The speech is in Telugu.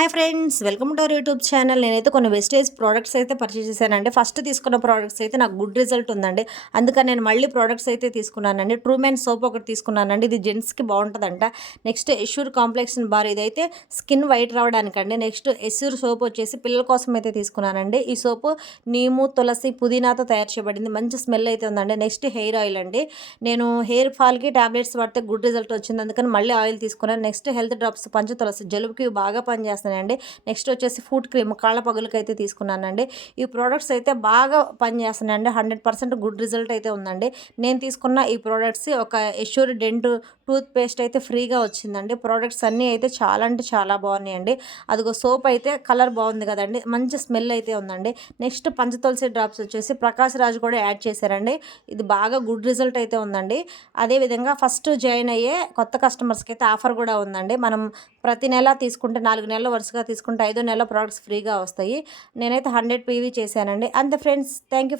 Hi friends, welcome to our YouTube channel. నేనైతే కొన్ని వెస్టేజ్ ప్రోడక్ట్స్ అయితే పర్చేస్ చేశానండి. ఫస్ట్ తీసుకున్న ప్రోడక్ట్స్ అయితే నాకు గుడ్ రిజల్ట్ ఉందండి. అందుకని నేను మళ్ళీ ప్రోడక్ట్స్ అయితే తీసుకున్నానండి. ట్రూ మ్యాన్ సోప్ ఒకటి తీసుకున్నానండి. ఇది జెంట్స్కి బాగుంటుందంట. నెక్స్ట్ ఎష్యూర్ కాంప్లెక్షన్ బార్, ఇదైతే స్కిన్ వైట్ రావడానికండి. నెక్స్ట్ ఎష్యూర్ సోప్ వచ్చేసి పిల్లల కోసం అయితే తీసుకున్నానండి. ఈ సోపు నీము, తులసి, పుదీనాతో తయారు చేయబడింది. మంచి స్మెల్ అయితే ఉందండి. నెక్స్ట్ హెయిర్ ఆయిల్ అండి. నేను హెయిర్ ఫాల్కి టాబ్లెట్స్ వాడితే గుడ్ రిజల్ట్ వచ్చింది, అందుకని మళ్ళీ ఆయిల్ తీసుకున్నాను. నెక్స్ట్ హెల్త్ డ్రాప్స్ పంచ తులసి, జలుబుకి బాగా పనిచేస్తానండి. నెక్స్ట్ వచ్చేసి ఫుడ్ క్రీమ్ కాళ్ళ పగులకి అయితే తీసుకున్నానండి. ఈ ప్రోడక్ట్స్ అయితే బాగా పనిచేస్తున్నాయండి. 100% గుడ్ రిజల్ట్ అయితే ఉందండి. నేను తీసుకున్న ఈ ప్రోడక్ట్స్ ఒక ఎష్యూర్ డెంట్ టూత్ పేస్ట్ అయితే ఫ్రీగా వచ్చిందండి. ప్రోడక్ట్స్ అన్నీ అయితే చాలా అంటే చాలా బాగున్నాయండి. అదిగో సోప్ అయితే కలర్ బాగుంది కదండి, మంచి స్మెల్ అయితే ఉందండి. నెక్స్ట్ పంచతులసి డ్రాప్స్ వచ్చేసి ప్రకాష్ రాజ్ కూడా యాడ్ చేశారండి. ఇది బాగా గుడ్ రిజల్ట్ అయితే ఉందండి. అదేవిధంగా ఫస్ట్ జాయిన్ అయ్యే కొత్త కస్టమర్స్కి అయితే ఆఫర్ కూడా ఉందండి. మనం ప్రతి నెల తీసుకుంటే 4 నెలలు వరుసగా తీసుకుంటే 5వ నెల ప్రోడక్ట్స్ ఫ్రీగా వస్తాయి. నేనైతే 100 పీవీ చేశానండి. అంతే ఫ్రెండ్స్, థ్యాంక్ యూ.